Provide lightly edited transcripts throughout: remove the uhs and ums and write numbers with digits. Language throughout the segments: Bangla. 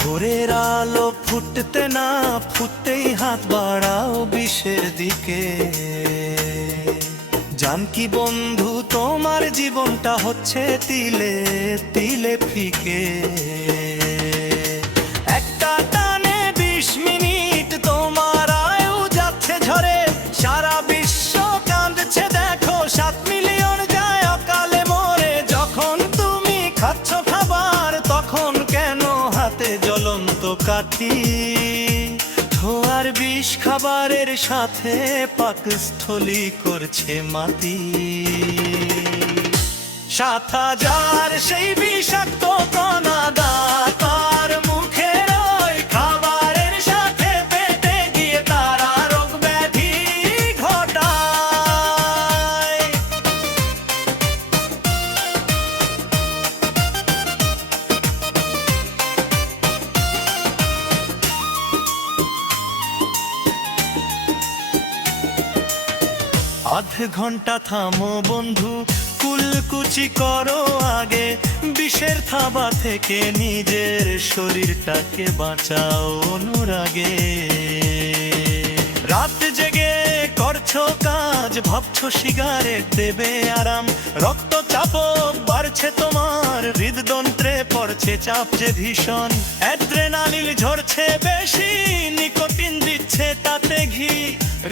ভোরের আলো ফুটতে না ফুটতেই হাত বাড়াও বিষের দিকে। জানকি বন্ধু, তোমার জীবনটা হচ্ছে তিলে তিলে ফিকে। একটা টানে 20 মিনিট তোমার আয়ু যাচ্ছে ঝরে। সারা বিশ্ব কাঁদছে দেখো, 7 মিলিয়ন যায় অকালে মরে। যখন তুমি খাচ্ছ খাবার, তখন কেন হাতে জ্বলন্ত কাঠি? ধোয়ার বিষ খাবারের সাথে পাকস্থলী করছে মাটি। 7,000 সেই বিষাক্ত কণা তার মুখের ওই খাবারের সাথে পেটে গিয়ে তারা রোগ ব্যাধি ঘটায়। আধ ঘন্টা থামো বন্ধু, কুলকুচি করো আগে। বিষের থাবা থেকে নিজের শরীরটাকে বাঁচাও অনুরাগে। রাত জেগে করছো কাজ, ভাবছো সিগারেট দেবে আরাম। রক্তচাপ বাড়ছে তোমার, হৃদযন্ত্রে পড়ছে চাপ যে ভীষণ। অ্যাড্রেনালিন ঝরছে বেশি, নিকোটিন দিচ্ছে তাতে ঘি।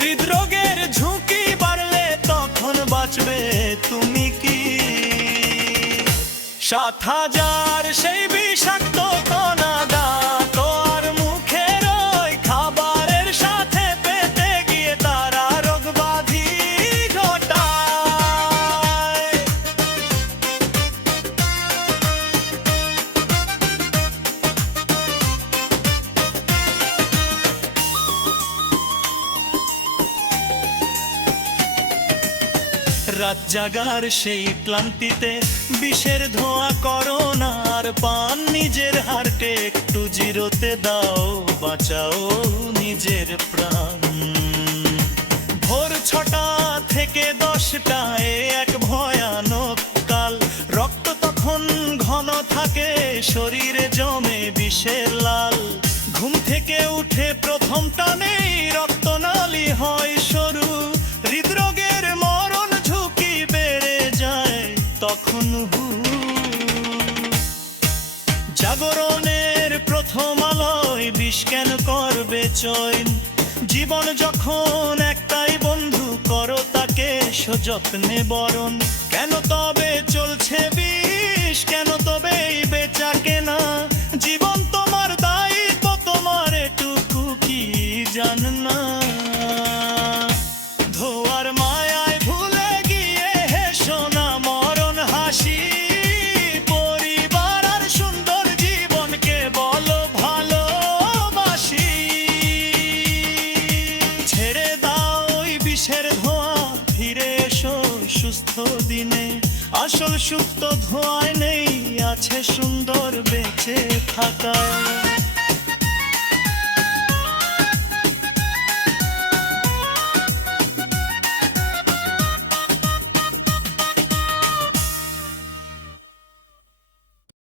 হৃদরোগের ঝুঁকি বাড়লে তখন বাঁচবে তুমি কি? 7,000 সেই বিষাক্ত কণা তোর মুখের ওই খাবারের সাথে পেটে গিয়ে তারা রোগ ব্যাধি ঘটায়। রাত জাগার সেই ক্লান্তিতে বিষের ধোঁয়া করো না আর পান। নিজের হার্টে একটু জিরোতে দাও, বাঁচাও নিজের প্রাণ। ভোর 6টা থেকে 10টায় এক ভয়ানক কাল। রক্ত তখন ঘন থাকে, শরীরে জমে বিষের লাল। ঘুম থেকে উঠে প্রথম টানেই রক্তনালী হয় সরু। হৃদরোগের মরণ ঝুঁকি বেড়ে যায় তখন। জাগরণের প্রথম আলোয় বিষ কেন করবে চয়ন? জীবন যখন একটাই বন্ধু, করো তাকে সযত্নে বরণ। কেন তবে চলছে বিষ? কেন তবে বেচা কেনা? জীবন তোমার দায়িত্ব, তোমার এটুকু কি জান না? ধোয়ার মায়ায় ভুলে গিয়ে হেসো না মরণ হাসি। পরিবার আর সুন্দর জীবনকে বলো ভালোবাসি। ছেড়ে দাও ওই বিষের ধোঁয়া, ফিরে এসো সুস্থ দিনে। আসল সুপ্ত ধোঁয়ায় নেই, আছে সুন্দর বেঁচে থাকা।